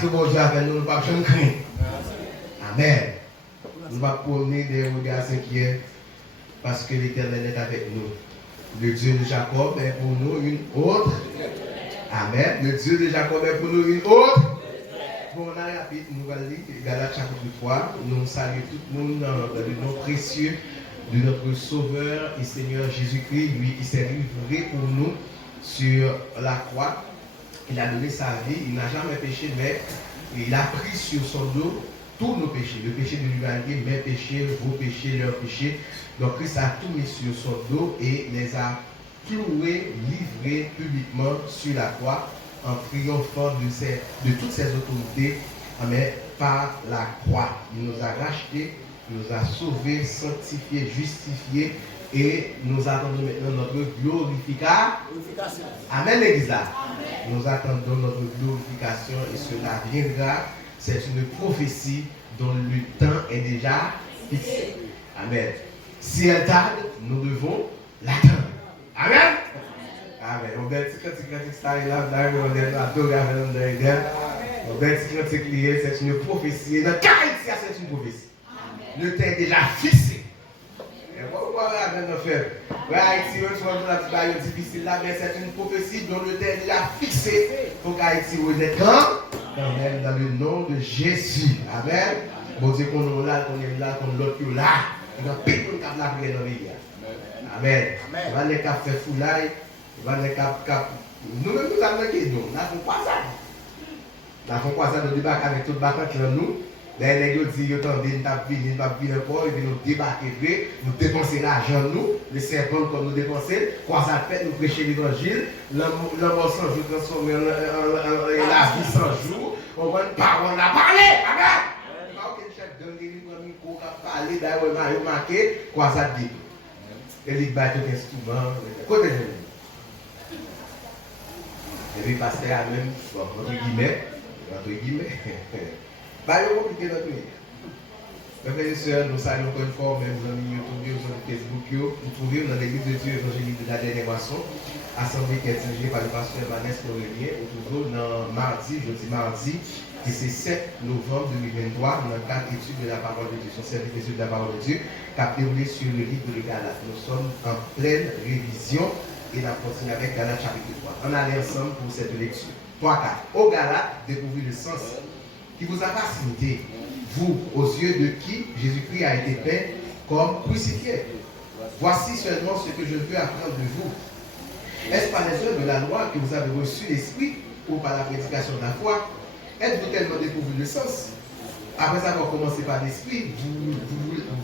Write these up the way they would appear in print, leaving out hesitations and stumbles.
Parce que bon Dieu avec nous, nous ne pouvons pas craindre. Amen. Nous ne pouvons pas promener des regards inquiets parce que l'Éternel est avec nous. Le Dieu de Jacob est pour nous une autre. Amen. Le Dieu de Jacob est pour nous une autre. Bon, on a rapide, nous allons lire Galates chapitre 3. Nous saluons tout le monde dans le nom précieux de notre Sauveur et Seigneur Jésus-Christ, lui qui s'est livré pour nous sur la croix. Il a donné sa vie, il n'a jamais péché, mais il a pris sur son dos tous nos péchés, le péché de l'humanité, mes péchés, vos péchés, leurs péchés. Donc Christ a tout mis sur son dos et les a cloués, livrés publiquement sur la croix en triomphant de toutes ces autorités, mais par la croix. Il nous a rachetés, il nous a sauvés, sanctifiés, justifiés et nous attendons maintenant notre glorification. Amen, l'Église. Nous attendons notre glorification et cela viendra. C'est une prophétie dont le temps est déjà fixé. Amen. Si elle tarde, nous devons l'attendre. Amen. Amen. On va dire que c'est une prophétie. Et dans Haïti, c'est une prophétie. Le temps est déjà fixé. Pourquoi Haïti, c'est difficile là, mais c'est une prophétie dont le temps est déjà fixé pour qu'Haïti revienne quand même dans le nom de Jésus. Amen. Bon Dieu, qu'on est là, qu'on l'autre là. Il y a plus de cap la prière dans le pays. Amen. On va les cap faire foulaille. On va les cap. Nous-mêmes, nous avons des questions. Nous n'avons pas ça. Nous n'avons pas ça de débarquer avec tout le bac entre nous. Les gens disent, ils ont dit, nous avons vu encore, ils viennent nous débarquer, nous dépenser l'argent, nous, les serpents comme nous dépenser, quoi ça fait, nous prêcher l'évangile, l'homme 100 jours transformé en la vie 100 jours, on va parler, on a parlé, amen. Aucun chef donne des livres, un micro, qui a parlé, d'ailleurs, on a remarqué, quoi ça dit. Et les bat tout instrument, côté de nous. Et puis, passer à même, entre guillemets, bah, il est compliqué notre vie. Mes frères et sœurs, nous saluons encore une fois, même dans YouTube, sur Facebook, nous trouvons dans l'église de Dieu évangélique de la dernière moisson, assemblée qui est dirigée par le pasteur Vanessa Corélien, nous trouvons dans mardi, jeudi mardi, et c'est 7 novembre 2023, dans le cadre d'études de la parole de Dieu, son service d'études de la parole de Dieu, qui a déroulé sur le livre de Galates. Nous sommes en pleine révision et nous continuons avec Galates chapitre 3. On allait ensemble pour cette lecture. 3-4. Au Galates, découvrez le sens qui vous a facilité, vous, aux yeux de qui Jésus-Christ a été peint comme crucifié. Voici seulement ce que je veux apprendre de vous. Est-ce par les œuvres de la loi que vous avez reçu l'Esprit ou par la prédication de la foi? Êtes-vous tellement dépourvu de sens? Après avoir commencé par l'Esprit,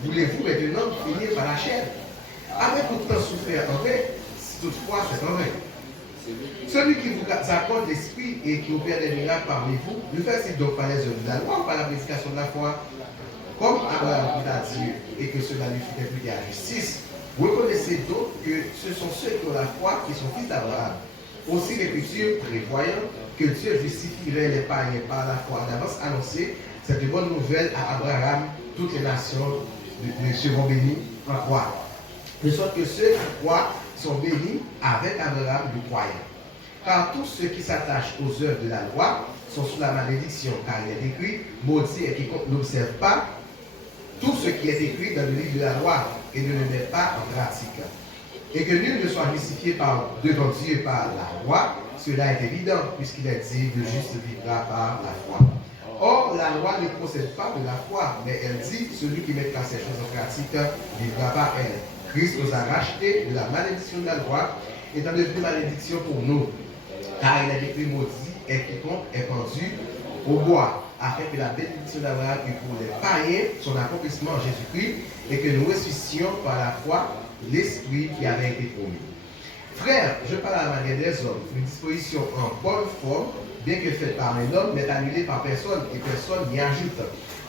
voulez-vous maintenant finir par la chair? Après pourtant souffrir en vrai, si toutefois c'est en vrai. Celui qui vous accorde l'esprit et qui opère des miracles parmi vous, le fait-il donc par les œuvres de la loi ou par la prédication de la foi? Comme Abraham dit à Dieu et que cela lui fut imputé à justice, reconnaissez donc que ce sont ceux qui ont la foi qui sont fils d'Abraham. Aussi l'Écriture prévoyant que Dieu justifierait les païens par la foi d'avance annoncée, cette bonne nouvelle à Abraham, toutes les nations seront bénies en croire. De sorte que ceux qui croient sont bénis avec Abraham le croyant. Car tous ceux qui s'attachent aux œuvres de la loi sont sous la malédiction, car il est écrit, maudit et quiconque n'observe pas tout ce qui est écrit dans le livre de la loi et ne le met pas en pratique. Et que nul ne soit justifié devant Dieu par la loi, cela est évident, puisqu'il est dit, le juste vivra par la foi. Or, la loi ne procède pas de la foi, mais elle dit, celui qui mettra ces choses en pratique vivra par elle. Christ nous a rachetés de la malédiction de la loi, étant devenu malédiction pour nous. Car il est écrit maudit et quiconque est pendu au bois, afin que la bénédiction d'Abraham et pour les païens, son accomplissement en Jésus-Christ, et que nous ressuscitions par la foi l'Esprit qui avait été promis. Frères, je parle à la manière des hommes, une disposition en bonne forme, bien que faite par un homme, n'est annulée par personne et personne n'y ajoute.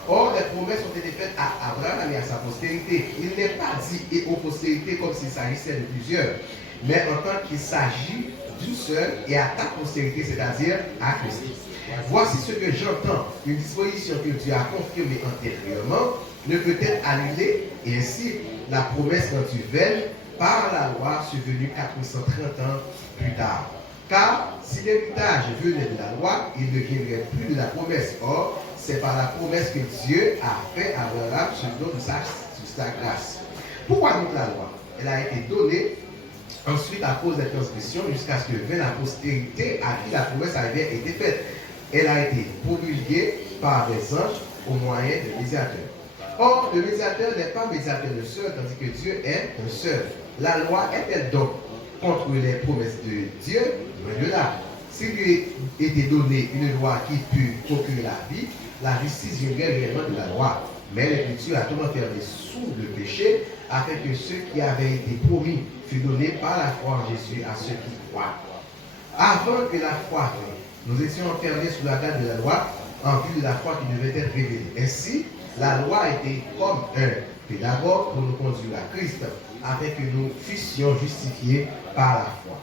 Or, les promesses ont été faites à Abraham et à sa postérité. Il n'est pas dit et aux postérités comme s'il s'agissait de plusieurs, mais en tant qu'il s'agit d'une seule et à ta postérité, c'est-à-dire à Christ. Voici ce que j'entends, une disposition que Dieu a confirmée antérieurement ne peut être annulée, et ainsi la promesse rendue vaine par la loi survenue 430 ans plus tard. Car si l'héritage venait de la loi, il ne viendrait plus de la promesse. Or, c'est par la promesse que Dieu a fait à Abraham ce don de sa grâce. Pourquoi donc la loi? Elle a été donnée ensuite à cause des transgressions jusqu'à ce que vienne la postérité à qui la promesse avait été faite. Elle a été promulguée par des anges au moyen de médiateurs. Or, le médiateur n'est pas médiateur de seul, tandis que Dieu est un seul. La loi est-elle donc contre les promesses de Dieu? Loin de là. S'il lui était donné une loi qui put procurer la vie, la justice viendrait réellement de la loi. Mais l'Écriture a tout enfermé sous le péché, afin que ce qui avait été promis fût donné par la foi en Jésus à ceux qui croient. Avant que la foi vienne, nous étions enfermés sous la garde de la loi, en vue de la foi qui devait être révélée. Ainsi, la loi était comme un pédagogue pour nous conduire à Christ, afin que nous fussions justifiés par la foi.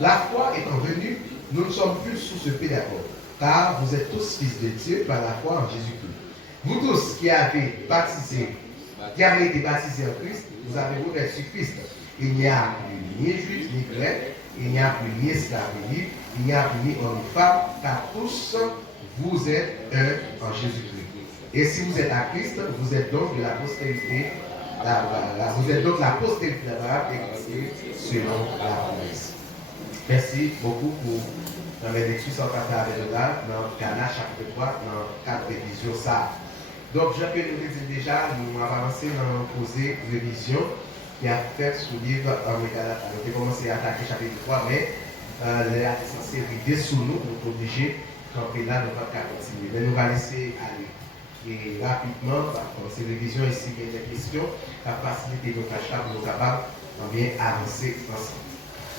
La foi étant venue, nous ne sommes plus sous ce pédagogue, car vous êtes tous fils de Dieu par la foi en Jésus-Christ. Vous tous qui avez été baptisés en Christ, vous avez revêtu Christ. Il n'y a plus ni juif ni grec, il n'y a plus ni esclave ni libre, il n'y a plus ni homme ni femme, car tous vous êtes un en Jésus-Christ. Et si vous êtes à Christ, vous êtes donc de la postérité d'Abraham. Vous êtes donc la postérité d'Abraham et selon la promesse. Merci beaucoup pour mes lectures sur le avec le gars, dans Cana chapitre 3, dans 4 révisions ça. Donc, je peux nous dire déjà, nous avons avancé dans poser révision qui a fait sous le livre en Galate. On a commencé à attaquer chapitre 3, mais la censé rider sous nous, nous obliger camper là, nous ne pouvons pas continuer. Mais nous allons laisser aller. Et rapidement, pour ces révisions ici, il y a des questions, la facilité de nos tâches pour nous capables de bien avancer ensemble.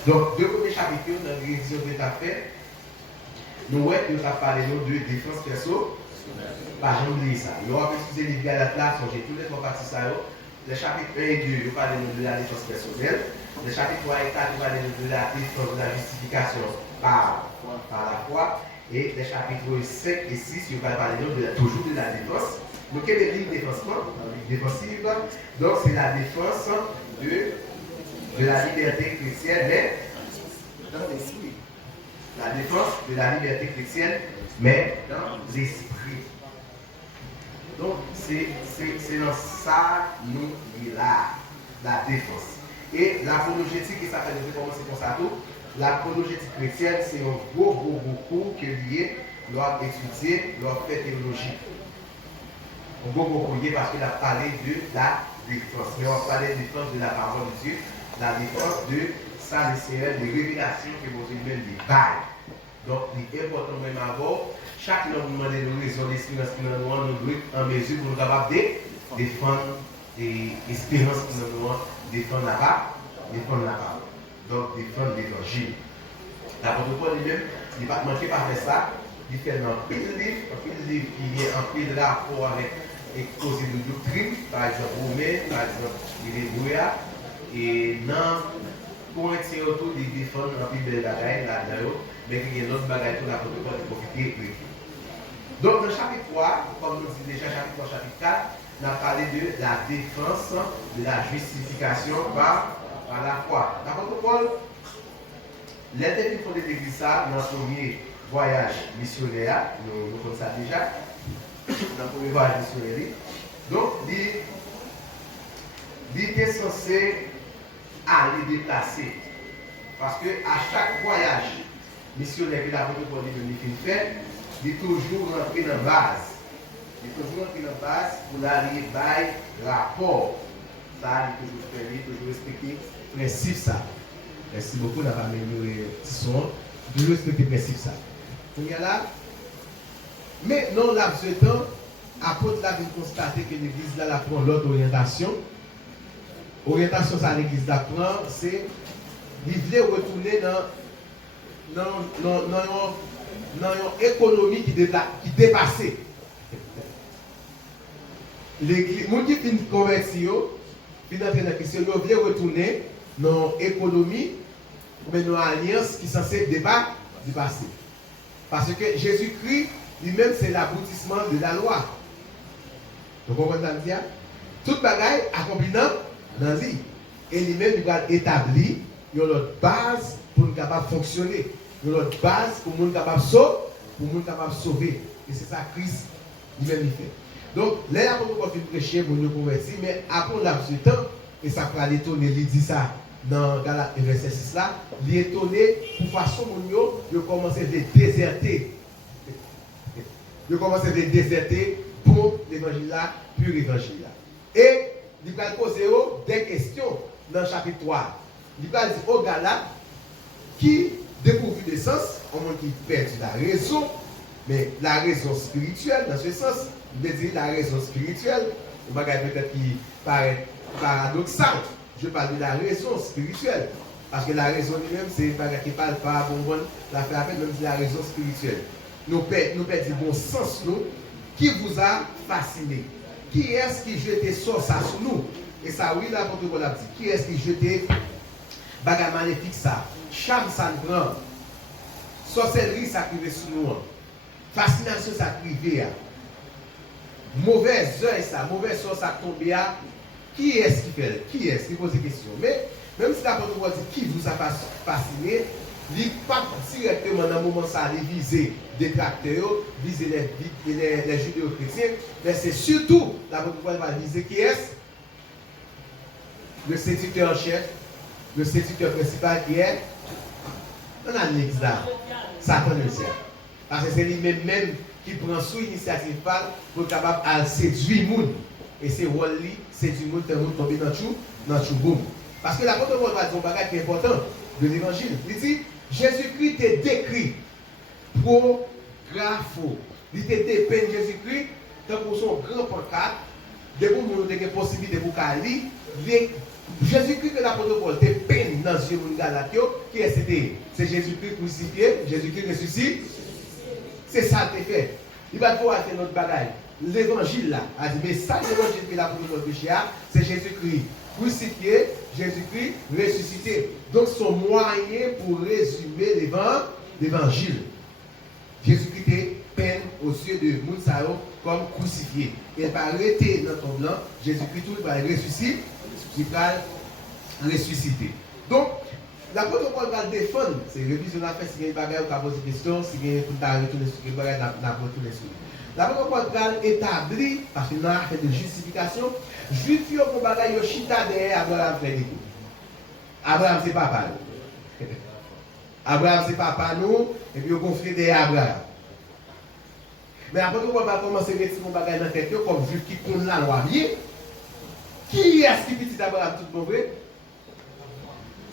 Donc, deux premiers chapitres dans la révision que tu as fait, nous avons parlé de défense perso. Par exemple, ça. Nous avons utilisé les Galates là, j'ai tous les trois parties ça. Les chapitres 1 et 2, nous parlons de la défense personnelle. Les chapitres 3 et 4, nous parlons de la défense de la justification par la foi. Et les chapitres 5 et 6, nous parlons toujours de la défense. Donc, quelle est la défense défensive? Donc, c'est la défense de la liberté chrétienne, mais dans l'esprit. La défense de la liberté chrétienne, mais dans l'esprit. Donc, c'est dans ça nous est là, la défense. Et l'apologétique, qui s'appelle, je vais commencer comme ça tout. L'apologétique chrétienne, c'est un gros cours que lié, l'on étudier, l'on fait théologie. Un gros cours parce qu'il a parlé de la défense. Mais on va parler de la défense de la parole de Dieu, la défense de sa de révélation que vous avez même des bails. Donc, il est important même avant. Chaque homme nous demande de raison d'esprit dans ce que nous devons en mesure pour nous capables de défendre l'espérance que nous devons défendre la parole. Donc, défendre l'évangile. L'apôtre Paul lui-même, il n'a pas manqué par faire ça. Il fait un pile de livres qui est en pile de rapport avec les causes de doctrine, par exemple, Romain, par exemple, Hébreu, et non, pour essayer autour de défendre un pile de bagaille là-dedans, mais il y a une autre bagaille pour l'apôtre Paul de profiter. Donc, dans le chapitre 3, comme nous dit déjà, chapitre 3, chapitre 4, on a parlé de la défense de la justification par la foi. L'apôtre Paul, l'intérêt pour l'église, dans le premier voyage missionnaire, nous connaissons ça déjà, dans le premier voyage missionnaire. Donc, il était censé aller déplacer. Parce que à chaque voyage missionnaire que l'apôtre Paul fait, il est toujours rentré dans la base. Il est toujours rentré dans la base pour aller bailler rapport. Ça, il est toujours fait, il est toujours respecté le principe ça. Merci beaucoup d'avoir amélioré le son. Toujours respecter le principe ça. Il y a là. Mais non, là, ce temps, apôtre là, vous constatez que l'église là prend l'autre orientation. Orientation ça, l'église là prend, c'est il voulait retourner dans une économie qui dépassait. L'église, les gens qui finissent convertis, qui sont entrés dans Christ, ils veulent retourner dans une économie, mais dans une alliance qui est censée dépasser. Parce que Jésus-Christ, lui-même, c'est l'aboutissement de la loi. Vous comprenez ce que je veux dire? Toute bagaille accomplie dans lui. Et lui-même, il va établir une autre base pour nous capables de fonctionner. l'autre base pour le monde capable de sauver. Et c'est ça Christ lui-même il fait. Donc, là, l'apôtre Paul fait prêcher pour nous convertir, mais après un laps de temps, et ça va l'étonner, il dit ça dans Galates verset 6 là, il est étonné pour façon de commencer à déserter. De commencer à déserter pour l'évangile là, pur évangile là. Et il va poser des questions dans le chapitre 3. Il va dire aux Galates qui, dépourvu de sens, au moins qui perd la raison, mais la raison spirituelle, dans ce sens, il veut dire la raison spirituelle, un bagage peut-être qui paraît paradoxal. Je parle de la raison spirituelle. Parce que la raison lui-même, c'est un bagage qui ne parle pas bon, la fait appel, même si la raison spirituelle. Nous perdons du bon sens, nous, qui vous a fasciné. Qui est-ce qui jetait ça sur nous? Et ça, oui, l'apôtre Paul a dit. Qui est-ce qui jetait bagage maléfique ça? Charme ça nous prend. Sorcellerie ça privé sur nous. Fascination ça privé. Mauvaise œil ça, mauvaise chose ça tombé. Qui est-ce qui fait? Qui est-ce qui pose des questions? Mais même si l'apôtre Paul dit qui vous a fasciné, il n'est pas directement dans le moment ça aller viser des tracteurs, viser les judéo-chrétiens, mais c'est surtout l'apôtre Paul va viser qui est le séducteur en chef, le séducteur principal qui est on a l'exemple, Satan le ciel. Parce que c'est lui-même qui prend sous initiative pour être capable de séduire le monde. Et c'est Wally, séduire le monde, faire le monde tomber dans le boum. Parce que l'apôtre Paul va dire un bagage qui est important de l'évangile. Il dit Jésus-Christ est décrit pro, grapho. Il était dépeint Jésus-Christ tant pour son grand pancarte, de pour nous donner possibilité pour Kali. Jésus-Christ que l'apôtre Paul te peint dans ce monde galatio, qui est c'était? C'est Jésus-Christ crucifié, Jésus-Christ ressuscité. C'est ça qu'il fait. Il va devoir faire notre bagage. L'évangile là, a dit, mais ça, l'évangile que l'apôtre Paul péché, c'est Jésus-Christ crucifié, Jésus-Christ ressuscité. Donc, son moyen pour résumer l'évangile. Jésus-Christ est peint aux yeux de Mounsao comme crucifié. Il va arrêter dans ton blanc, Jésus-Christ tout va ressusciter. Qui va ressusciter. Donc, l'apôtre Paul va défendre, c'est révision à faire, si il y a une bagarre ou poser des questions, si il y a une retourner sur les bagages, n'a pas retourner sur. L'apôtre Paul va établir, parce qu'il a fait de justification, juif yo pour bagaille yo chita derrière Abraham fait des coups. Abraham c'est papa. Abraham c'est papa nous, et puis yo confie derrière Abraham. Mais l'apôtre Paul va commencer à mettre son bagage dans la tête comme juif qui connaît la loi bien. Qui est-ce qui petit Abraham tout mauvais?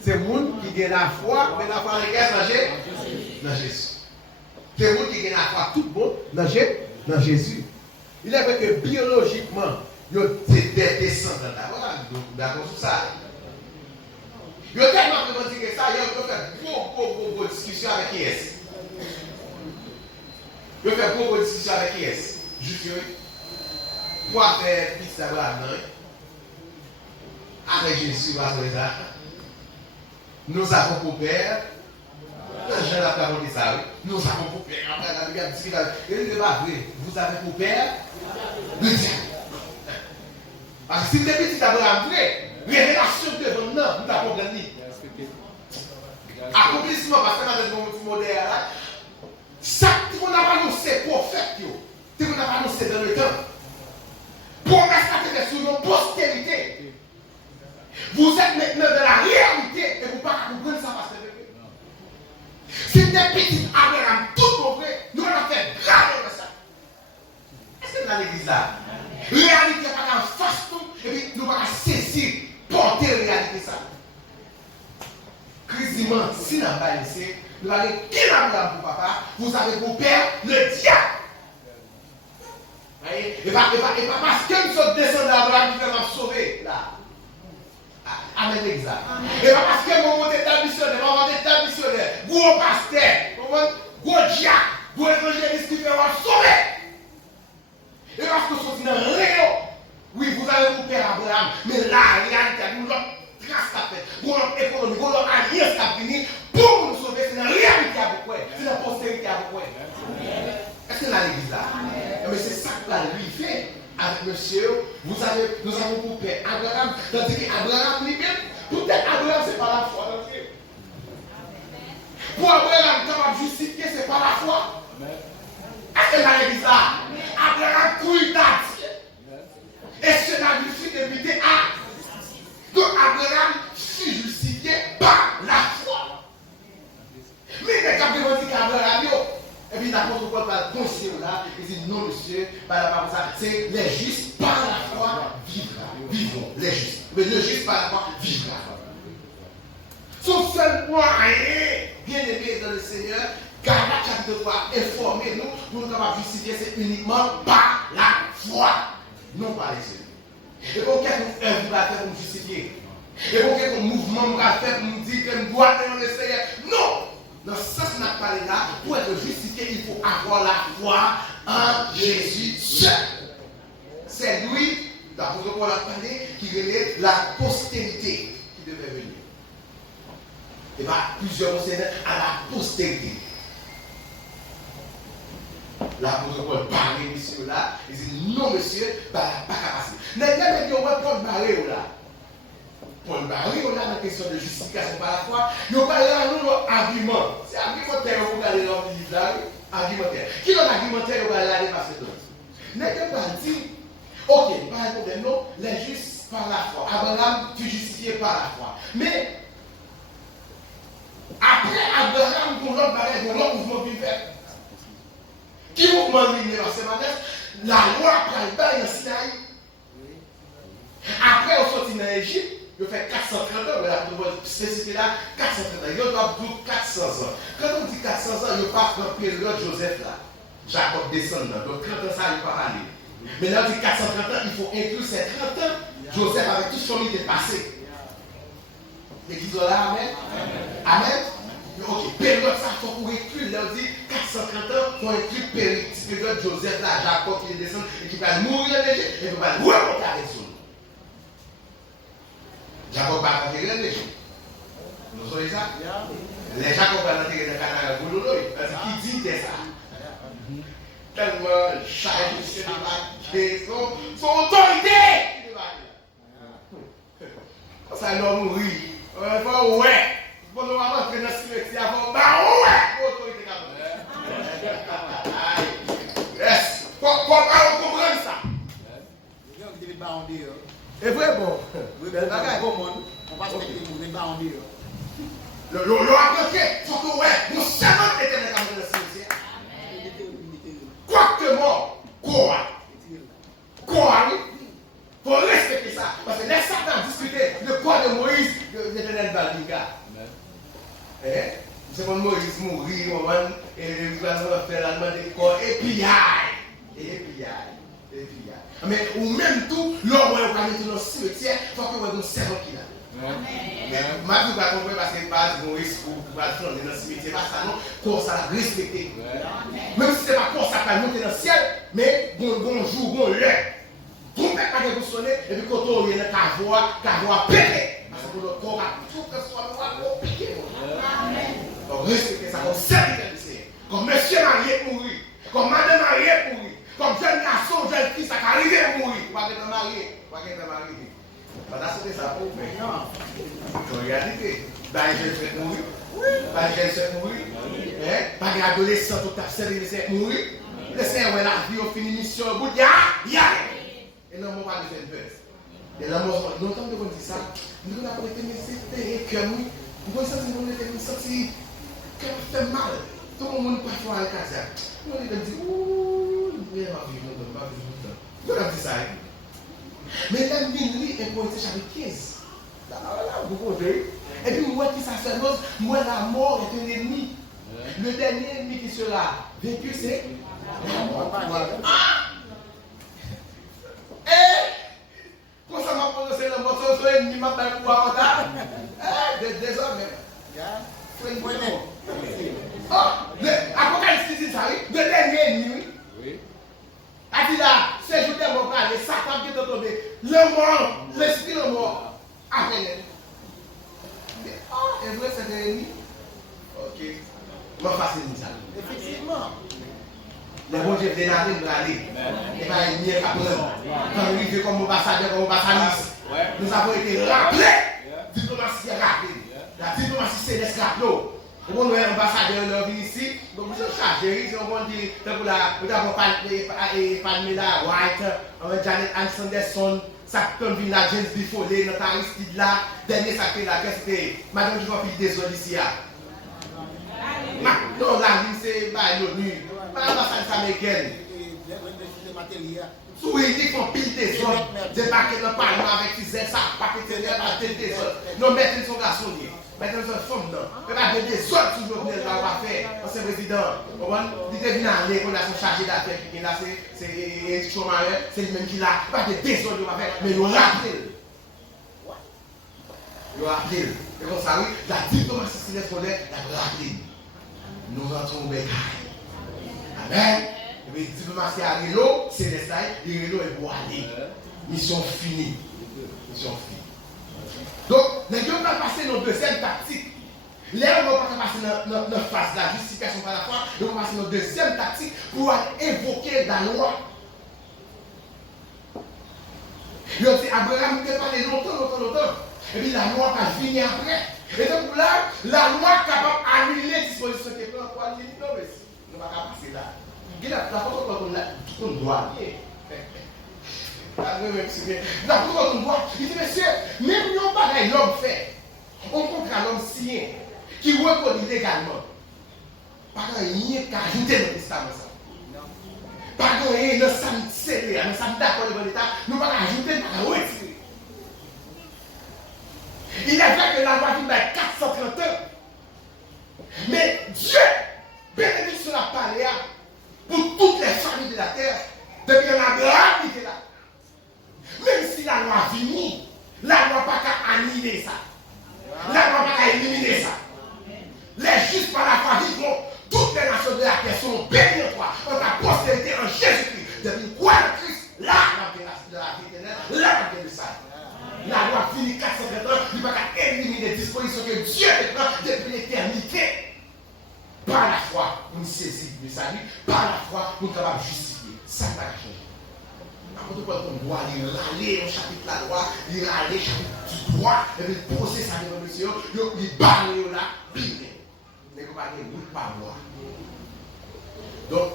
C'est le monde qui a la foi, mais la foi est dans Jésus. C'est le monde qui a la foi tout bon dans Jésus. Il est vrai que biologiquement, il y a des descendants d'Abraham. D'accord sur ça. Il y a tellement revendiqué ça, il y a fait gros discussion avec qui est-ce? Il y a fait gros discussion avec qui est-ce? Juste pour faire petit d'Abraham, non? Avec Jésus, nous avons pour père, je n'ai pas dit ça, nous avons pour père, après la Bible dit qu'il n'est pas vrai, vous avez pour père le diable. Parce que si vous êtes petit Abraham vrai, révélation devant nous, nous avons gagné. Accomplissement, parce que dans le modèle, ça, tout le monde a annoncé prophète, tout le monde a annoncé dans le temps. Promesse qui était sur nos postérités. Vous êtes maintenant dans la réalité et vous ne pouvez pas comprendre ça parce que si des petits Abraham tout mauvais, nous allons faire grave de ça. Est-ce que dans l'église là, réalité pas en face nous et puis nous allons saisir, porter la réalité ça. Quasiment, si nous n'avons pas laissé, nous allons qui Abraham pour papa, vous avez pour père le diable. Et pas parce que nous sommes descendants d'Abraham qui va nous sauver là. Amen, exact. Et pas parce que mon état missionnaire, gros pasteur, gros diacre, gros évangéliste qui fait sauver. Et parce que vous êtes dans le réel, oui, vous avez mon père Abraham, mais la réalité, nous avons trace à faire, nous avons économie, nous avons alliance à venir pour nous sauver. C'est la réalité à vous, c'est la postérité à vous. Est-ce que là l'église là? Mais c'est ça que lui fait. Avec monsieur, nous avons pour père Abraham, tandis qu'Abraham lui-même, peut-être Abraham, ce n'est pas la foi dans Dieu. Pour Abraham, capable de justifier, c'est par la foi. Est-ce que j'allais dire ça? Abraham couille d'Adieu. Et ce n'a vu fidélité à. Donc Abraham fut justifié par la foi. Mais quand on dit qu'Abraham, et puis l'apôtre Paul va conseiller là, il dit non monsieur, c'est les justes par la foi vivront. Les justes. Mais le juste par la foi vivra. Son seul moyen, bien aimé dans le Seigneur, Galates chapitre 3, informez-nous pour nous capables de justifier, c'est uniquement par la foi, non par les yeux. Et pour quel œuvre va faire pour nous justifier? Et pour quel mouvement va faire pour nous dire que nous doit être dans le Seigneur? Non! Dans ce sens qu'on a parlé là, pour être justifié, il faut avoir la foi en Jésus seul. C'est lui, l'apôtre Paul a parlé, qui relève la postérité qui devait venir. Et bien, plusieurs enseignants à la postérité. L'apôtre Paul parlait, monsieur, là, il dit non, monsieur, pas capacité. N'est-ce dit, on va prendre barré là. Paul Barry, on a la question de justification par la foi. Nous parlons de argument. C'est argumentaire, vous regardez dans le livre là, argumentaire. Qui est l'argumentaire, vous allez aller passer d'autres. N'est-ce pas dit, ok, pas de problème, non, les justes par la foi. Abraham fut justifié par la foi. Mais, après Abraham, pour l'autre barré, pour l'autre mouvement qui fait. Qui mouvement ligne dans ces manières? La loi après le bail dans Sinaï. Après, on sortit dans l'Égypte. Il fait 430 ans, mais la spécificité là, 430 ans. Il doit dire 400 ans. Quand on dit 400 ans, il n'y a pas de période Joseph là. Jacob descend là. Donc 30 ans, ça, il ne peut pas aller. Mais là, on dit 430 ans, il faut inclure ces 30 ans. Joseph, avec tout son idée passé. L'église là, amen. Amen. Ok, période ça, il faut inclure. Là, on dit 430 ans, il faut inclure période Joseph là, Jacob qui descend et qui va mourir en Égypte et qui va remonter avec son. Jacob va rentrer en Égypte. Vous savez ça? Les Jacob va rentrer dans le canal de Boulolo. Qui dit ça? Tellement chargé sur son autorité. Ça doit mourir. Il faut ouais. Pour nous rentrer dans ce cimetière, il faut ouais. Autorité comme ça. Yes. Pour comprendre ça. Et vrai, bon. On va se mettre les gens en dire. Le appliqué, il faut que, ouais, nous savons l'éternel comme dans le cimetière. Quoi que mort, quoi? Quoi, oui? Il faut respecter ça. Parce que les Satan discuter le corps de Moïse, l'éternel Balbiga. C'est quand Moïse mourit, et il va faire la demande de corps, et puis aïe. Et puis aïe. Mais ou même tout, l'homme va mettre dans le cimetière, il faut que vous ayez un cerveau qui là. Mais ma vie va comprendre parce que pas de Moïse pour dans le cimetière, pas ça non, qu'on ça respecter. Même si ce n'est pas comme ça qu'on monter dans le ciel, mais bon jour, bon l'heure. Tout le monde va vous sonner, et puis quand on vient dans la voix péter. Parce que le corps va tout que ce soit compliqué. Donc respectez ça comme serviteur. Comme monsieur marié mourir, comme madame mariée mourir. Comme jeune garçon, jeune fille, ça va arriver à mourir. Pas que tu marié. C'est ça pour vous. En réalité, pas de jeune fait mourir. Pas de jeune fait mourir. Pas d'adolescent tout à fait mourir. Laissez la vie, on finit mission au bout. Et non, on va le faire buzz. Et là, longtemps que on dit ça, nous avons été nécessaires que nous. Vous voyez ça, nous avons été sentis que ça fait mal. Tout le monde parfois à la casa. On a dit, ouh, il va vivre longtemps. Vous avez dit ça. Mais là, il est pointé chapitre 15. Là, vous comprenez. Et puis, moi qui s'associe, moi, la mort est un ennemi. Le dernier ennemi qui sera vécu, c'est la mort. Et, quand ça m'a prononcé la mort, c'est un ennemi qui m'a fait pouvoir en tard. Désormais. Apocalypse dit ça, oui. Le dernier ennemi. Oui. A dit là, ces jours de mort, les Satan qui est tombé. Le mort, l'esprit de mort. Après. Et vrai, c'est un ennemi. Ok. Comment facile ça? Effectivement. Le bon Dieu vient d'aller, nous aller. Et bien, il n'y a pas besoin. Quand nous vivons comme ambassadeur, comme ambassadrice, nous avons été rappelés. Diplomatie est rappelée. La diplomatie, c'est l'esclave. On voit l'ambassadeur vient ici, donc vous êtes chargé, on va dire, pour Palmela White, Janet Anderson, ça peut venir la James B. Foley, notre Aristide là, dernier ça fait la caisse, c'était Madame Joël désolé ici. Non, la ligne c'est l'ONU, l'ambassade américaine. Sous ils font pile des autres, débarquer dans le Parlement avec les ailes, ça, pas que c'est pas des autres. Non, mettre son garçon, mettre son femme, non. Mais pas des autres toujours venir là, on va faire, ancien président. Il devine aller, on a son chargé d'affaires qui est là, c'est chômage, c'est lui-même qui l'a. Pas des autres, on va faire, mais nous rappelons. Nous rappelons. Et comme ça, oui, la diplomatie sélectionnaire, la rappelons. Nous rentrons au bécaye. Amen. Et puis, diplomatie à Rélo, c'est les sailles, et Rélo est pour aller. Mission finie. Mission finie. Donc, les gens vont passer dans deuxième tactique. Là, on va pas passer dans la phase de la justification par la foi, on va passer dans deuxième tactique pour invoquer la loi. Il y a dit, Abraham peut parler longtemps. Et puis la loi va venir après. Et donc là, la loi est capable d'annuler les dispositions qui sont en quoi il dit non, mais on va pas passer là. La façon dont on doit. La façon dont on doit. Il dit, monsieur, même si on pas l'homme fait, on compte à l'homme signé, qui reconnaît légalement. Pas rien qu'à ajouter dans le testament. Pas rien dans le scellé, dans le d'accord de l'État, nous pas ajouter, pas retirer. Il est vrai que la loi dit 430 ans. Mais Dieu, bénédiction la parlé pour toutes les familles de la terre, depuis un Abraham qui était là. Même si la loi vient, la loi pas qu'à annuler ça. La loi pas qu'à éliminer ça. Les justes par la foi vivront. Toutes les nations de la terre sont bénies en toi, en ta postérité en Jésus-Christ. Depuis quoi le Christ, là, la vie éternelle, là, la vie de ça. La loi finit 430 ans, il ne va pas éliminer les dispositions que Dieu prend depuis l'éternité. Par la foi, pour nous saisir le salut, par la foi, pour nous capables de justifier. Ça va changer. Par contre, quand on doit aller râler au chapitre de la loi, il râler au chapitre du droit, et puis poser ça devant le Seigneur, il barre là, bim. Mais qu'on va aller route par loi. Donc,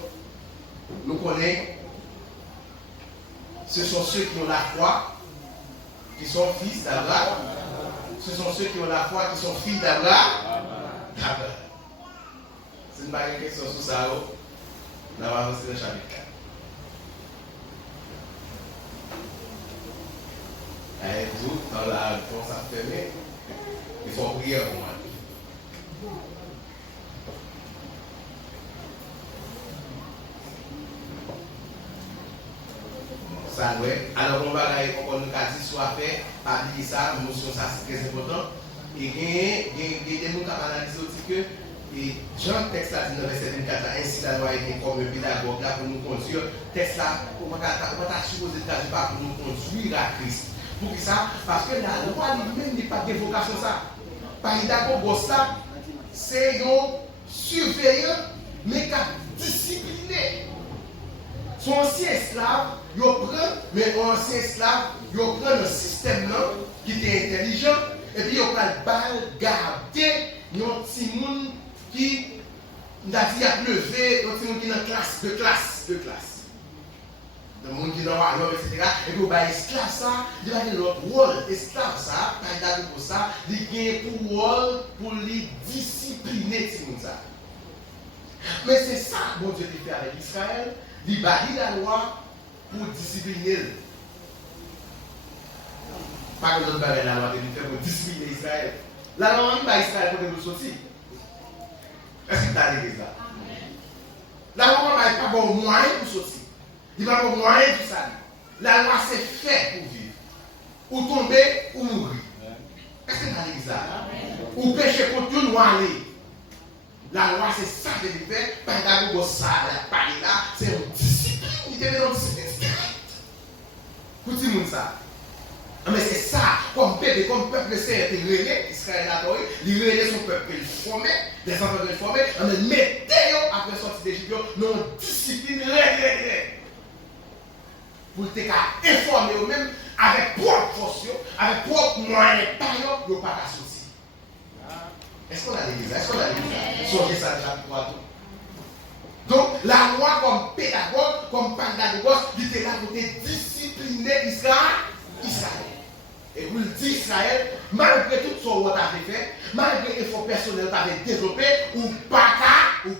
nous connaissons, ce sont ceux qui ont la foi, qui sont fils d'Abraham. Ce sont ceux qui ont la foi, qui sont filles d'Abraham. C'est une question sur ça. On va avancer le chapitre 4. Et tout, dans la réponse à fermer, il faut prier pour moi. Ça, ouais. Alors, on va dire soit fait, pas dire ça, motion, ça c'est très important. Et il y a des gens qui analysent aussi que, et Jean, texte là, dit dans verset 24, ainsi la loi est comme un pédagogue là pour nous conduire. Texte là, on va supposer que pas pour nous conduire à Christ. Pour ça, parce que la loi lui-même n'est pas de vocation ça. Par pédagogue, ça, c'est un surveillant, mais qui a discipliné. Son ancien esclave, il prend, mais un ancien esclave, il prend un système là, qui était intelligent, et puis il va garder un petit monde qui a dit à lever, un petit monde qui est dans classe. Le monde qui est dans la etc. Et puis il va esclave ça, il va avoir l'autre rôle. Esclave ça, par exemple pour ça, il a un rôle pour les discipliner, ce monde ça. Mais c'est ça que bon Dieu a fait avec Israël. Il bâtit la loi pour discipliner. Pas que l'autre barre la loi de pour discipliner Israël. La loi n'est pas Israël pour nous sortir. Est-ce que tu as dit ça? La loi n'est pas bon moyen pour sortir. Il va bon moyen pour ça. La loi c'est fait pour vivre. Ou tomber ou mourir. Est-ce que tu as dit ça? Ou pécher contre nous aller. La loi, c'est ça que je fais. Par exemple, ça, là, c'est une discipline. Il devait dans une discipline stricte. Pour tout le monde, ça. Mais c'est ça, comme peuple, c'est relais, Israël a adoré, il relais son peuple, il formait, des enfants qu'il formait, mais mettez-le après sortir d'Égypte, dans une discipline relais. Pour te informer eux-mêmes, avec propre force, avec propre moyen, pas eux, ils ne pas sortir. Est-ce qu'on a l'église? Est-ce qu'on a l'église? Songez ça déjà pour tout. Donc, la loi comme pédagogue, comme pédagogue, il était là pour discipliner Israël. Et vous le dites, Israël, malgré tout ce que tu as fait, malgré l'effort personnel que tu avais développé, ou pas capable.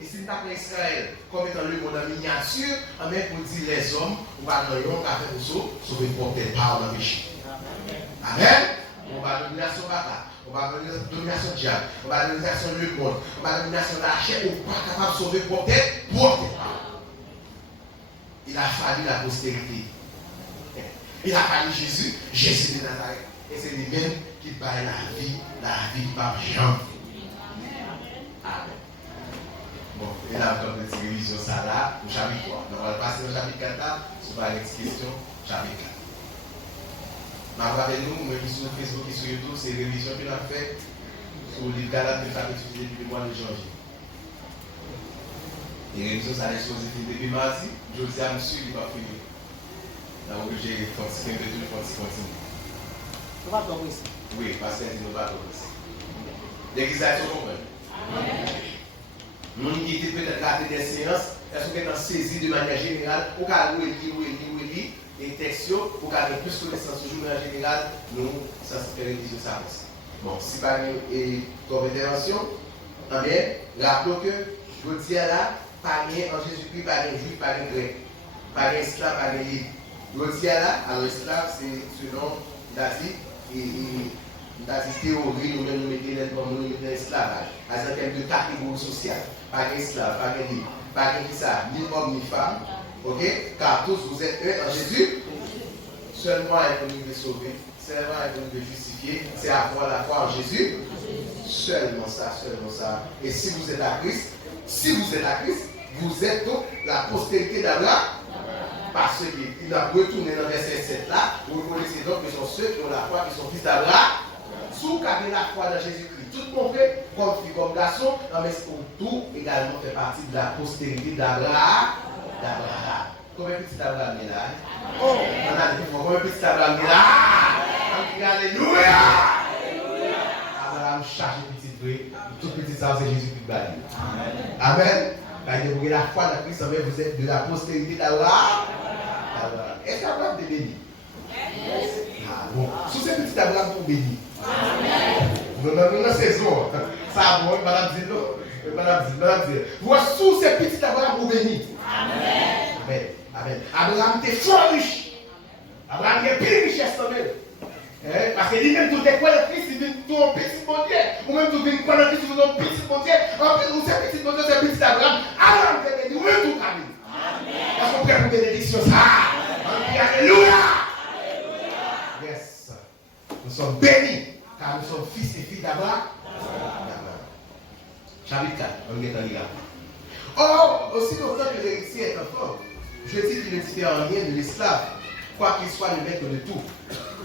Et si nous avons Israël comme étant le monde en miniature, on même pour dire les hommes, on va dans le monde avec nous, sauver porter par le péché. Amen. On va donner la bataille. On va donner la domination diable, on va donner la domination le monde, on va donner la domination de la chair, on n'est pas capable de sauver porter par. Il a fallu la postérité. Il a fallu Jésus de Nazareth. Et c'est lui-même qui baille la vie par Jean. Amen. Bon, et là, on va faire une révision ça là, au chapitre 3. On va passer au chapitre 4 là, sur la question, chapitre 4. Mais rappelez-nous, moi qui suis sur Facebook et sur YouTube, c'est une révision que l'on a fait sur le livre Galates de chapitre depuis le mois de janvier. Et révision, ça allait sur depuis mardi, je dis à monsieur, il va finir. Là où j'ai continué de tout, continue. Tu vas tomber ici. Oui, parce qu'il dit nous va tomber ici. L'église a tout compris. Nous qui était peut-être raté des séances, est-ce qu'on est saisi de manière générale, pour qu'on lire les textes, pour qu'on ait plus de connaissances de manière générale, nous, ça se fait réviser ça. Bon, si pas une intervention, rappelons que je dis là, pas en Jésus-Christ, pas un juif, pas un grec, pas un esclave, pas un libre. Je dis là, alors esclave, c'est selon théorie, nous mettons l'esclavage. En termes de catégorie sociale, pas un esclave, pas un libre, pas un qui ça, ni homme ni femme. Ok? Car tous vous êtes un en Jésus. Seulement est venu de sauver, seulement est venu de justifier, c'est avoir la foi en Jésus. Seulement ça. Et si vous êtes à Christ, vous êtes donc la postérité d'Abraham. Parce qu'il a retourné dans le verset 7 là, vous connaissez donc que ce sont ceux qui ont la foi, qui sont fils d'Abraham. Si vous avez la foi dans Jésus-Christ, tout le monde fait comme fille, comme garçon, mais tout également fait partie de la postérité d'Abraham. Combien de petits Abraham est là? Oh, on a dit combien de petits Abraham est là? Alléluia! Abraham charge petit vrai, tout petit ça c'est Jésus-Christ qui va. Amen. Quand vous avez la foi dans Christ, vous êtes de la postérité d'Abraham. Est-ce qu'Abraham est béni? Ah bon. Sous ces petits Abraham sont bénis. Nous avons une saison. Ça bon, madame dit non. Madame dit. Voici sous ces petits Abraham sont bénis. Amen. Abraham était fort riche. Abraham est plus richesse quand même. Parce que lui-même, tout est quoi le Christ, il vient tout un petit bon Dieu. Ou même tout vient quoi le Christ, il vient un petit bon Dieu. En plus, nous sommes petit bon Dieu, c'est petit Abraham. Abraham est béni, ou même tout Amen. Parce qu'on prend pour bénédiction ça. Alléluia. Yes. Nous sommes bénis, car nous sommes fils et filles d'Abraham. Chapitre 4, on est en Irak. Or, aussi longtemps que l'héritier est enfant, je dis qu'il ne diffère en rien de l'esclave, quoi qu'il soit le maître de tout.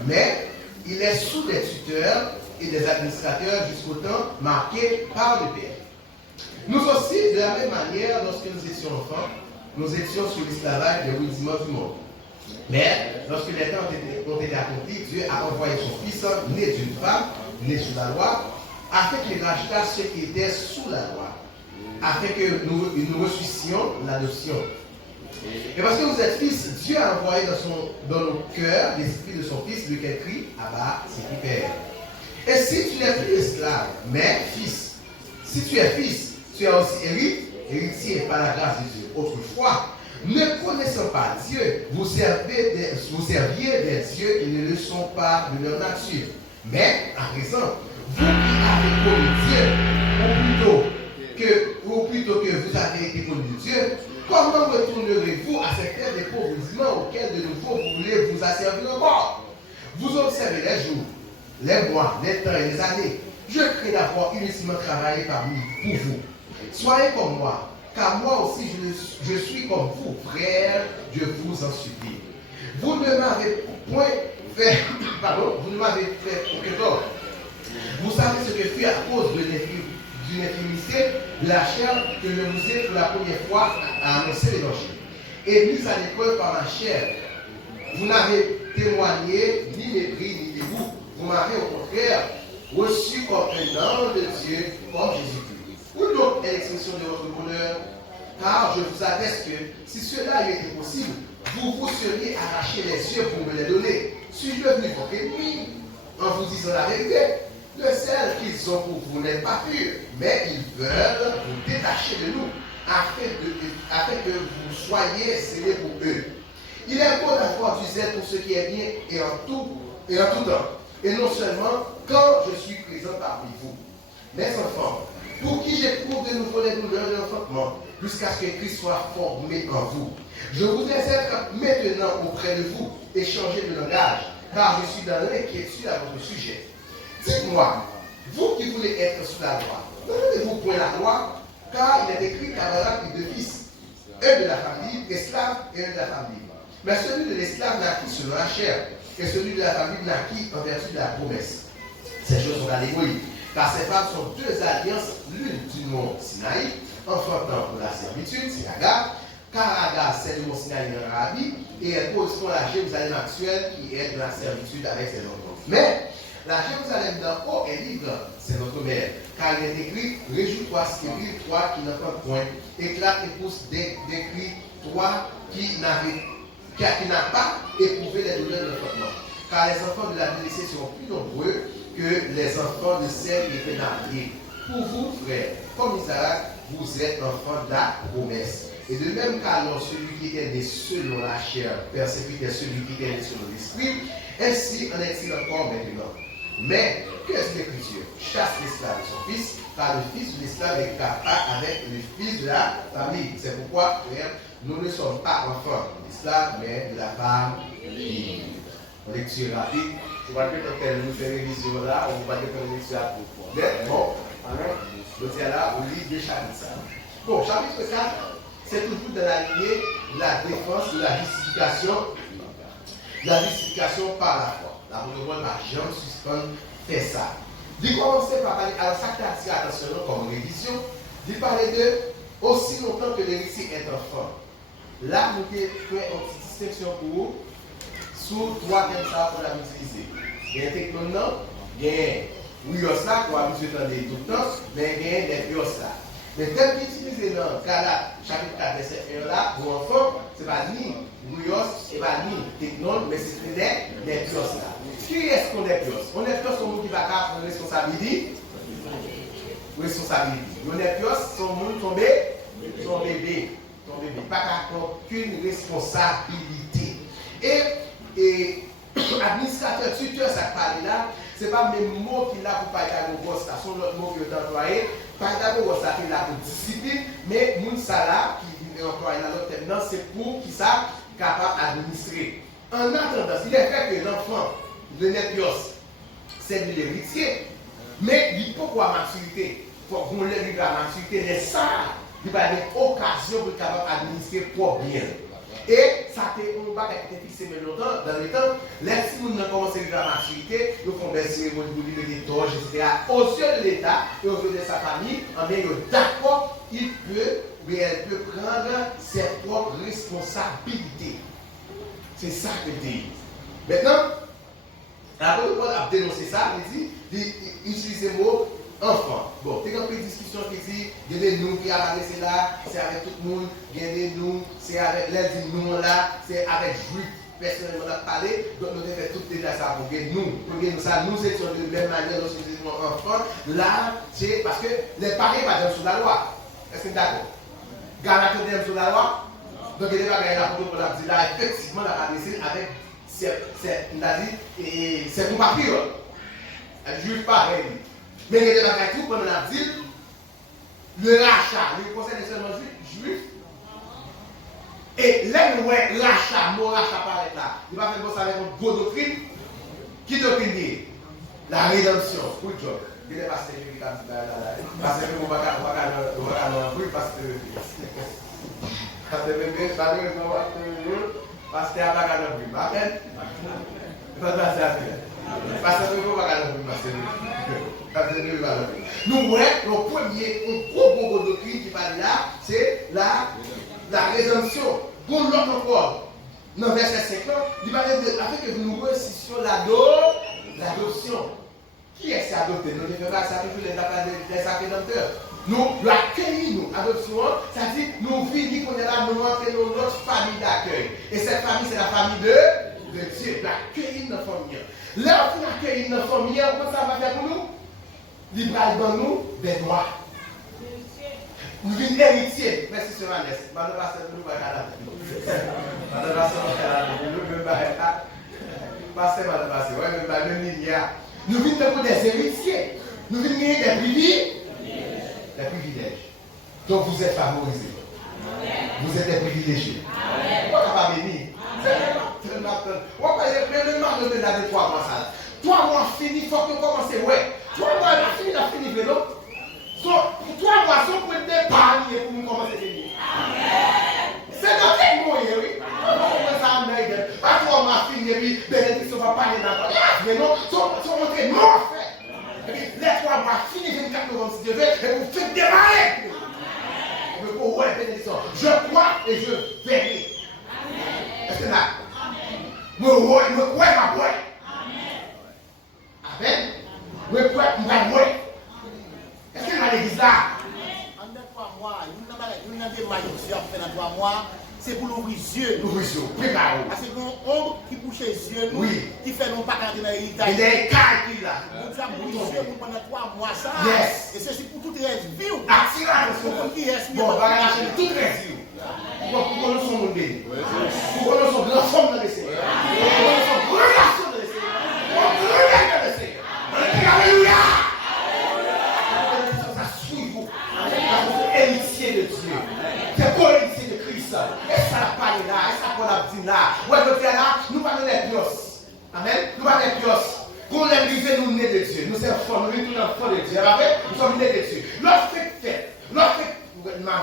Mais il est sous des tuteurs et des administrateurs jusqu'au temps marqué par le Père. Nous aussi, de la même manière, lorsque nous étions enfants, nous étions sous l'esclavage des rudiments du monde. Mais lorsque les temps ont été accomplis, Dieu a envoyé son Fils, né d'une femme, né sous la loi, afin qu'il racheta ceux qui étaient sous la loi, afin que nous reçussions l'adoption. Et parce que vous êtes fils, Dieu a envoyé dans nos cœurs l'esprit de son Fils, lequel crie, Abba, c'est qui Père. Et si tu n'es plus esclave, mais fils, si tu es fils, tu es aussi héritier par la grâce de Dieu. Autrefois, ne connaissant pas Dieu, vous serviez des dieux qui ne le sont pas de leur nature. Mais, à présent, vous qui avez connu Dieu, ou plutôt que vous avez été connu Dieu, comment retournerez-vous à cette terre d'épouvissement auquel de nouveau vous voulez vous asservir encore? Vous observez les jours, les mois, les temps et les années. Je crains d'avoir uniquement travaillé parmi vous. Soyez comme moi, car moi aussi je suis comme vous, frère, je vous en supplie. Vous ne m'avez point fait, vous ne m'avez fait aucun tort. Vous savez ce que fut à cause d'une infirmité de la chair que je vous ai pour la première fois annoncé l'évangile. Et mise à l'épreuve par ma chair. Vous n'avez témoigné ni mépris ni dégoût. Vous m'avez au contraire reçu comme un ange de Dieu, comme Jésus-Christ. Où donc est l'expression de votre bonheur? Car je vous atteste que si cela avait été possible, vous vous seriez arraché les yeux pour me les donner. Suis-je devenu votre ennemi en vous disant la vérité? Le sel qu'ils ont pour vous n'est pas pur, mais ils veulent vous détacher de nous, afin que vous soyez scellés pour eux. Il est beau d'avoir du zèle pour ce qui est bien et en tout temps, et non seulement quand je suis présent parmi vous. Mes enfants, pour qui j'éprouve de nouveau les douleurs de l'enfantement, jusqu'à ce que Christ soit formé en vous. Je voudrais être maintenant auprès de vous et changer de langage, car je suis dans l'inquiétude à votre sujet. Dites-moi, vous qui voulez être sous la loi, ne donnez-vous point la loi, car il est écrit qu'Abraham eut deux fils, un de la famille esclave et un de la famille libre. Mais celui de l'esclave naquit selon la chair, et celui de la famille naquit en vertu de la promesse. Ces choses sont allégories, car ces femmes sont deux alliances, l'une du mont Sinaï, enfantant pour la servitude, c'est Agar, car Agar c'est le mont Sinaï en Arabie, et elle correspond à la Jérusalem actuelle qui est de la servitude avec ses enfants. Mais la Jérusalem d'en haut est libre, c'est notre mère, car il est écrit, réjouis-toi, stérile, toi qui n'entends point, éclate et pousse des cris, toi qui n'a pas éprouvé les douleurs de l'enfantement. Car les enfants de la délaissée seront plus nombreux que les enfants de celles qui étaient mariées. Pour vous, frères, comme Isaac, vous êtes enfants de la promesse. Et de même qu'alors celui qui est né selon la chair persécutait celui qui est né selon l'esprit, ainsi en est-il encore maintenant. Mais, qu'est-ce que l'Écriture? Chasse l'esclave de son fils, car le fils de l'esclave est capable avec le fils de la famille. C'est pourquoi, frère, nous ne sommes pas enfants de l'esclave, mais de la femme libre. En lecture rapide, je vois que quand elle nous fait révision là, on va faire une lecture à profond. Mais bon, je tiens là au livre de chapitre 5. Bon, chapitre 4, c'est toujours dans la lignée de la défense de la justification par la foi. La protocole va jamais suspendre fait ça. Il commencer par parler, alors ça qui a attiré l'attention comme révision, il parlait de aussi longtemps que l'héritier est enfant. Là, nous avons fait une petite distinction pour vous sur trois thèmes ça pour la utiliser. Il y a un technologue, il y a un Wios là, pour habituer tout le temps, mais il y a des Wios là. Mais tel qu'utilisé dans le cas là, chapitre 4, verset 1 là, pour enfant, ce n'est pas ni Wios, ce n'est pas ni technologue, mais c'est des Wios là. Qui est-ce qu'on est Wios? On est Wios comme qui va prendre responsabilité. On est Wios, son monde tombé, son bébé. Pas aucune responsabilité. Et administrateur, tuteur, ça parle là, ce n'est pas le même mot qu'il a pour parler de gosse, c'est l'autre mot qu'il a employé. Parler de gosse, ça fait là pour discipline, mais moun ça là, qui est employé dans l'autre terme, c'est pour qu'il soit capable d'administrer. En attendant, il est vrai que l'enfant de Nepios, c'est de l'héritier, mais il faut quoi maturité. Il faut qu'on l'ait à maturité, mais ça, il va y avoir une occasion pour être capable d'administrer pour bien. Et ça on va être fixé longtemps, dans le temps, les si nous avons commencé à la maturité, nous faisons des cérémonies pour livrer des torches, etc. Aux yeux de l'État et aux yeux de sa famille, en bien d'accord, il peut, mais elle peut prendre ses propres responsabilités. C'est ça que je dis. Maintenant, la Paul a dénoncé ça, il dit, utiliser le mot enfant. Bon, il y a une discussion qui dit, il y a des nous qui apparaissent là, c'est avec tout le monde, il y a des nous, c'est avec les nous là, c'est avec juifs. Personnellement, on a parlé, donc nous devons faire tout le détail ça pour que nous, ça, nous étions de la même manière lorsque nous étions enfants. Là, c'est parce que les parents ne sont pas sous la loi. Est-ce que vous êtes d'accord? Galates est sous la loi. Donc, il y a des bagages là pour nous dire là, effectivement, on a adressé avec c'est compatriotes. Juif pareil. Mais il y a des bagages tout, comme on a dit, le rachat, le conseil des seulement juifs. Et là, nous voyons rachat, mon rachat paraît là. Il va faire bon ça avec une bonne doctrine. Qui doctrine dit? La rédemption. Pour le job. Il est passé, il est passé, parce que on va parce que à la gare de Parce que nous voyons le premier, gros doctrine qui parle là, c'est la rédemption. Pour l'autre encore, dans le verset 50, il parle de afin que nous réussissions l'adoption. Qui est-ce adopté? Nous ne faisons pas ça toujours les accueillants. Nous accueillons, nous, adoption, c'est-à-dire nous vivons qu'on est là, nous rentrons dans notre famille d'accueil. Et cette famille, c'est la famille de Dieu. Nous accueillons notre famille. Là, on accueille notre famille, comment ça va faire pour nous? Il va dans nous des droits. Nous venons héritiers. Merci, M. Vanessa. Madame Pasteur, nous va Madame Pasteur, Pasteur, Madame Pasteur, oui, même ligne. Nous venons des héritiers. Nous venons des privilèges. Des privilèges. Donc vous êtes favorisés. Vous êtes des privilégiés. On ne va pas venir. On va même de la 3 mois ça. 3 mois fini, il faut que commence. Ouais. 3 mois fini, il a fini vélo. Pour 3 mois, on peut épargner pour nous commencer à venir. C'est dans quel moyen, oui? Pas 3 mois fini, et puis bénédiction va parler dans mais non, son montré non fait. Et puis les 3 mois finis, 24 novembre si Dieu veut, et vous faites démarrer. Pour ouais, bénédiction. Je crois et je verrai. Est-ce que là? Moi, ma boy. Amen. Moi, ma boy. Est-ce que dans l'église là? En 3 mois, il y a des maillots dans 3 mois. C'est pour l'ouvrir les yeux. L'ouvrir les yeux, préparez-vous. Parce que nous, homme qui bouche les yeux, oui. Qui fait nos pas dans l'héritage. Il est calculé là. Nous avons bouché les yeux pendant 3 mois. Ça. Yes. Et ceci pour toute reste vie. Attirez pour qui reste. Bon, on va lâcher toute reste vie. Pour qu'on nous sommes montés. Pour qu'on nous sommes grand forme dans le Seigneur. Pour qu'on nous sommes relation dans le Seigneur. Pour qu'on nous sommes dans le Seigneur. Alléluia. Ça suit vous. Héritier de Dieu. C'est pour l'héritier de Christ. Et ça n'a pas là, et ça qu'on a dit là. Ouais, donc là, nous parlons des pios. Amen. Nous parlons des pios. Pour l'église, nous nés de Dieu. Nous sommes formés, nous sommes enfants de Dieu. Nous sommes nés de Dieu. Lorsque fait, ma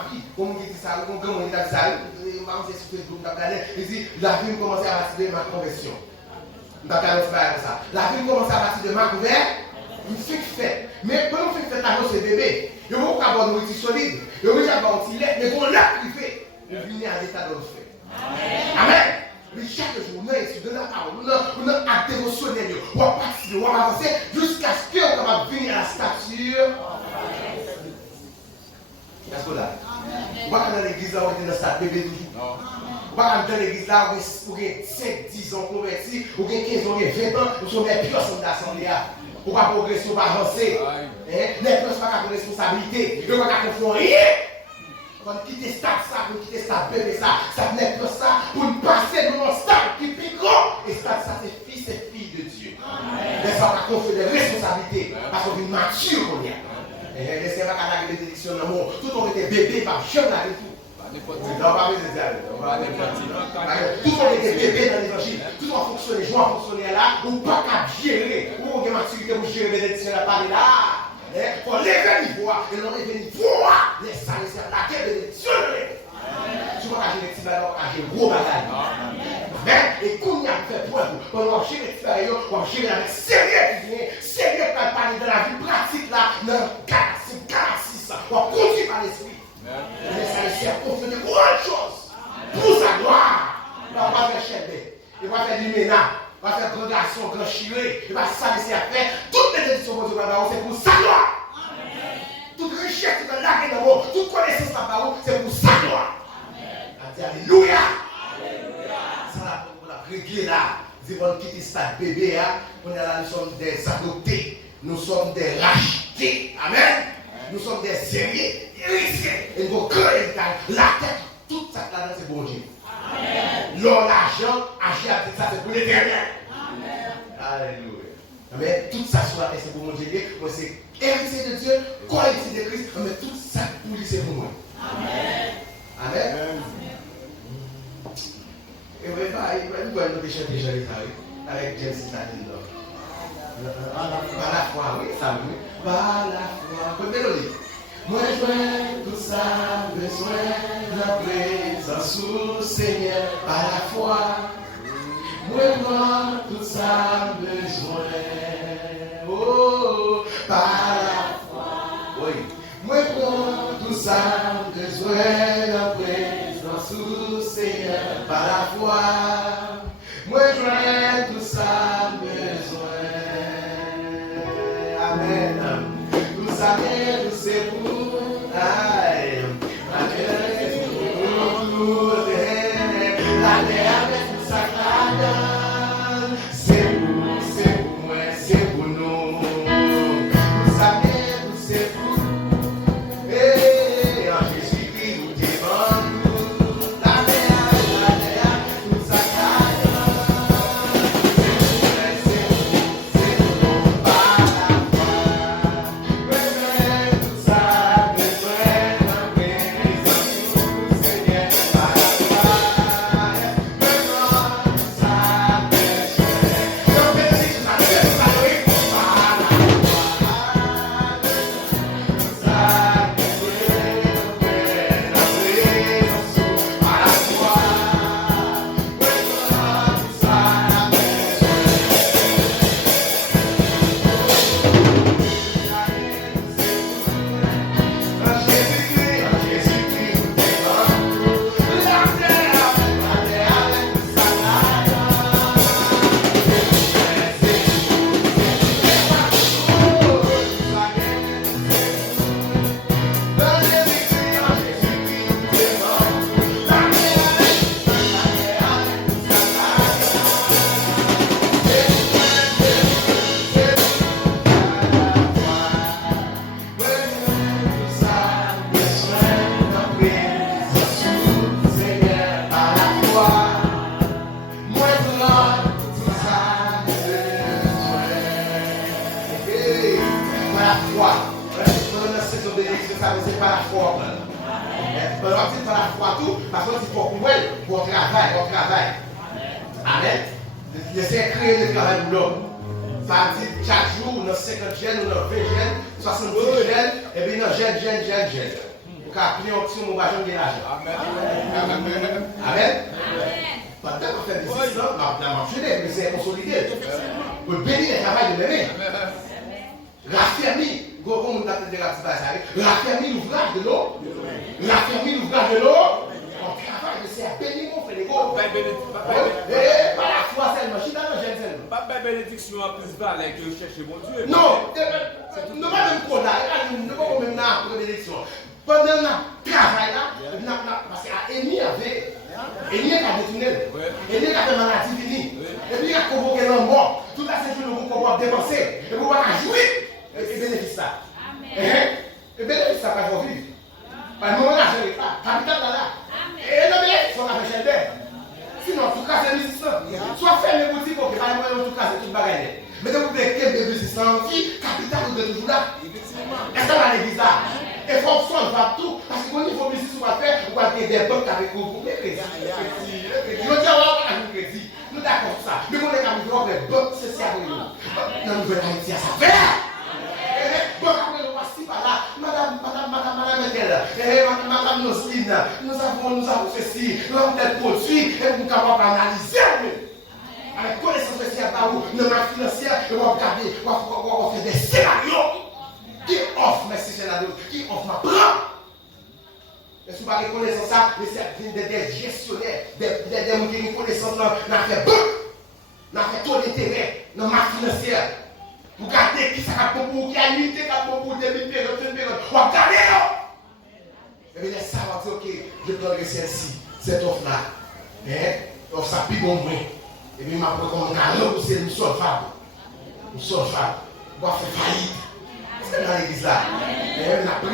vie, comme on dit ça, comme on dit ça, il dit, la vie commence à partir de ma conversion. La vie commence à partir de ma conversion. Une fixe fait. Mais quand on fait fait la c'est bébé, il faut qu'on avoir une nourriture solide, il faut avoir un lait, mais qu'on l'a privé, on vient à l'état de fait. Amen. Mais chaque jour, on est de la parole, on a un acte émotionnel, on va participer, on va avancer jusqu'à ce qu'on va venir à la stature. Est-ce que là? On va dans l'église là, on est dans sa bébé toujours. On va dans l'église là, on est 5, 10 ans convertis, on est 15 ans, 20 ans, on sommes les pires de l'assemblée. On va progresser, on va avancer. Les personnes ne sont pas de responsabilité. Ils ne vont pas confondre rien. On va quitter ça, pour quitter ça, bébé, ça n'est pas ça, pour nous passer dans un stade qui est plus grand. Et ça, c'est fils et filles de Dieu. Mais ça va confondre des responsabilités. Parce qu'on est mature, on est. Et laissez pas qu'à la bénédiction d'amour. Tout le monde était bébé, par jeune là et tout. Tout le monde était bébé dans l'évangile. Tout le monde fonctionnait, je fonctionner là, ou pas qu'à gérer, ou on a maturité pour gérer les bénédictions à parler là. Il faut lever le niveau, et l'on lever le niveau, les salles, c'est la quête bénédiction. Tu vois, j'ai les petits ballons, j'ai gros bagages. Et quand on a fait point, on va gérer les petits ballons, on va gérer avec sérieux, sérieux quand parler de la vie pratique là, dans 46, on va conduire par l'esprit. Mais ça ici a confirmé grande chose pour sa gloire. Il va pas faire chèvre, il va faire du ménage, il va faire grand garçon, grand chiré, il va ça laisser à faire. Toutes les éditions de Dieu, c'est pour sa gloire. Toute richesse dans la vie d'amour, toute connaissance là-bas, c'est pour sa gloire. Alléluia. Ça on a réglé là. Nous avons quitté ce bébé, on est là, nous sommes des adoptés, nous sommes des rachetés. Amen. Nous sommes des sérieux. Et nous créons la tête, toute ça là-dedans, c'est pour Dieu. L'or, l'argent, agir avec ça, c'est pour l'éternel. Alléluia. Mais tout ça sur la terre, c'est pour mon Dieu. Moi, c'est héritier de Dieu, co-héritier de Christ. Mais tout ça pour lui, c'est pour moi. Amen. Et vous voyez, nous chanter Jésus avec James Stadler. Par la foi, oui, ça oui. Par la foi. Comme mélodie. Moi, je veux tout ça, besoin de la présence du Seigneur par la foi. Moi, je tout ça, besoin, oh, par la foi. Oui. Moi, je tout ça, besoin de la présence du Seigneur par la foi. Moi, je tout ça, besoin. foi. Pendant que tu fais la foi tout, parce que tu faut pour travail. Amen. Laissez créer le travail pour l'homme. Ça dit chaque jour, dans 50 jeunes, dans 20 jeunes, 70 jeunes, et puis dans jeunes. Pour qu'après on tire mon bagage de l'argent. Amen. Pendant qu'on fait des histoires, on a marché, mais c'est consolidé. Pour bénir le travail de l'année. Raffermir, comme on a fait de la raffermir l'ouvrage de l'eau. Raffermir l'ouvrage de l'eau. On travaille, c'est à bénir mon frère. Pas la foi seulement, je suis dans le jeune seulement. Pas de bénédiction en plus valeur que chercher mon Dieu. Non, nous ne pas même qu'on a, nous ne pas même dans la bénédiction. Pendant le travail là, parce qu'Élie avait, Élie a détourné, Élie a fait maladie finie, et puis il a convoqué l'homme mort. Tout à ces jours, nous pouvons dépenser, et pouvoir jouir, et bénéfice ça. Et bénéfice ça, pas pour vivre. Parce que nous, on n'a jamais pas, capital là. Et le bénéfice, on a fait chez elle. Sinon, tout cas, c'est résistant. Soit faire les boutiques, pour que pas les tout cas, c'est tout bagaille. Mais donc, vous avez quelques résistants qui, capital, vous êtes toujours là. Est-ce que dans l'église là? Et fonctionne pas tout. Parce que quand il faut que vous faire, vous avez des banques avec vous. Les crédits. Je veux dire, on va un crédit. Nous d'accord sur ça. Mais on est capable de faire des banques, c'est sérieux. Dans la nouvelle Haïti, ça fait. Bon, après, on passe par là. Madame Nosline, nous avons ceci, nous avons tel produit, et nous sommes capables d'analyser. Avec connaissance spéciale par où, dans ma financière, on va regarder, on va faire des scénarios. Qui offre mes scénarios, qui offre ma plan. Et si vous ne connaissez pas ça, des gestionnaires, des gens qui ont connaissance dans l'affaire banque, dans l'affaire taux d'intérêt, dans ma financière. Vous regardez qui ça a pour qui a limité, qui a pour des périodes, vous regardez. Et bien, ça va dire, ok, je donnerai celle-ci, cette offre-là. Offre ça plus bon moins. Et puis, ma précommande, nous sommes femmes. Nous sommes femmes. On va faire faillite. C'est dans l'église là.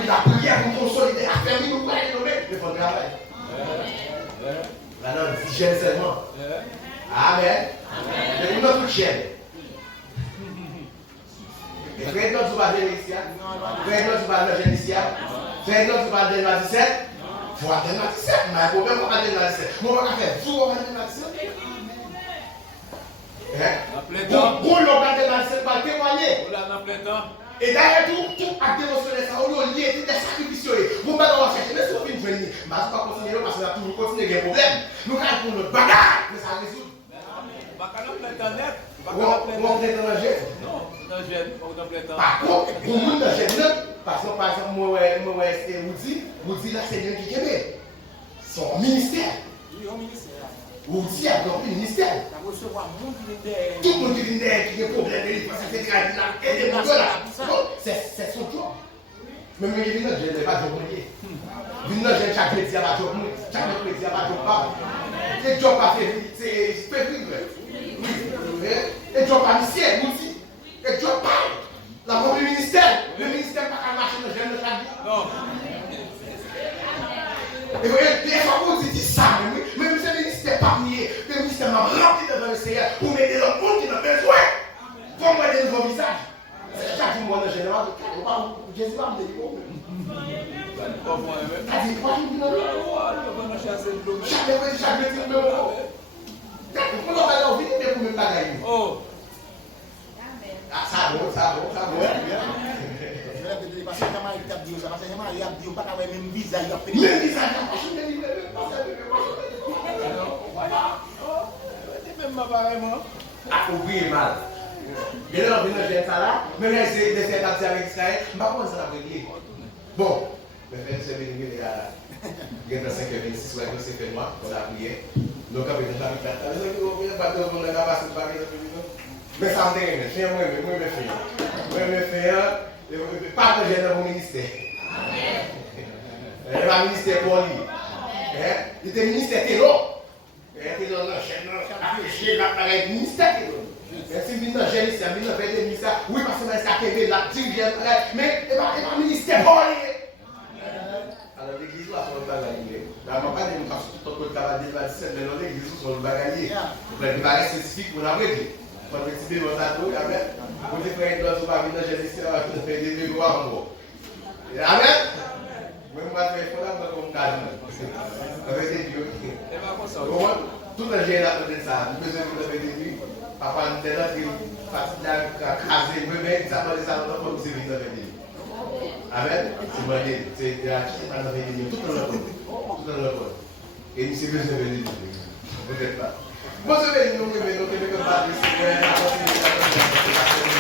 La prière pour consolider, la famille, nous pouvons nommer, mais il faut travailler. Maintenant, hygiène seulement. Amen. Mais nous sommes toutes chaînes. Et frère, nous sommes de l'Église. Frère, nous sommes de l'Église. Frère, nous sommes de l'Église. Il faut attendre la 17. Mais le problème, on va attendre la 17. On va faire tout, on va attendre la 17. Bon, on va attendre la 17 pour témoigner. Et d'ailleurs, tout acte émotionnel, ça, on a lié des sacrifices. Vous ne pouvez pas chercher, mais si vous pouvez venir, je ne vais pas continuer parce qu'on a toujours continué des problèmes. Nous avons notre bagarre, mais ça résout. On est dans le jeune. Non, dans le jeune, on est dans par contre, pour nous, dans le jeune, parce que par exemple, moi, c'est Woody, là, c'est lui qui aime. Son ministère. Oui, au ministère. Woody a donc un ministère. Tout le monde qui vient qui a des problèmes, c'est son job. Mais il vient dans le jeune, il n'est pas job. Il vient dans le jeune, chaque métier a job. Chaque métier a job. Le job a fait, c'est fait vivre. Et job pas ministère, Woody. Et job pas. La première ministère, le ministère n'a pas marcher dans le jeune de chaque jour. Non. Et vous voyez, des fois, vous dites ça, mais le ministère pas nié. Le ministère m'a rempli devant le Seigneur pour m'aider le monde qui n'a besoin. Pour moi, des nouveaux visages. Chaque jour, en général, Jésus va me dire, t'as dit quoi, tu dis chaque métier, même. Pour nous, on va leur venir pour me bagailler. Oh. Ça va. Parce que il y a pas de même visage. Même visage, Même ma pareillement. ah, oubliez mal. Et là, on vient de ça là, mais là, c'est de faire partie avec Israël, je ne sais pas comment ça va régler. Bon, mais frère, c'est venu, il y a 5h26, c'est fait moi, on a prié. Donc, avec le chapitre 4, mais ça me dit, je faire, partager dans mon ministère. Le ministère pour lui. Il était ministère Télo. Il était dans la chaîne, l'appareil ministère Télo. Si vous venez dans le génie, si vous venez dans le ministère, oui, parce que c'est la TV, la dirigeante, mais il va ministère pour lui. Alors l'église là, sur le bagalier. Là, je ne vais pas dire parce que tout le travail de 17, mais dans l'église, sur le bagalier. Le bagage spécifique pour la vraie. Quand vous êtes dans la tour, amen. Vous êtes prêts à être dans le Génie, vous avez des mémoires en gros. Amen. Même moi, je fais comme calme. Avec des dieux. Et va comme ça. Tout le monde a fait ça. Nous besoin de lever des nuits. Papa, nous avons dit, crasé, mais ça va les avoir comme si vous avez dit. Amen. C'est gratuit, on avait dit tout le monde. Tout le monde. Et nous sommes besoin de dire. Peut-être pas. Bon, c'est bien, nous, nous, nous, nous, nous, nous, nous, nous, nous, nous, nous,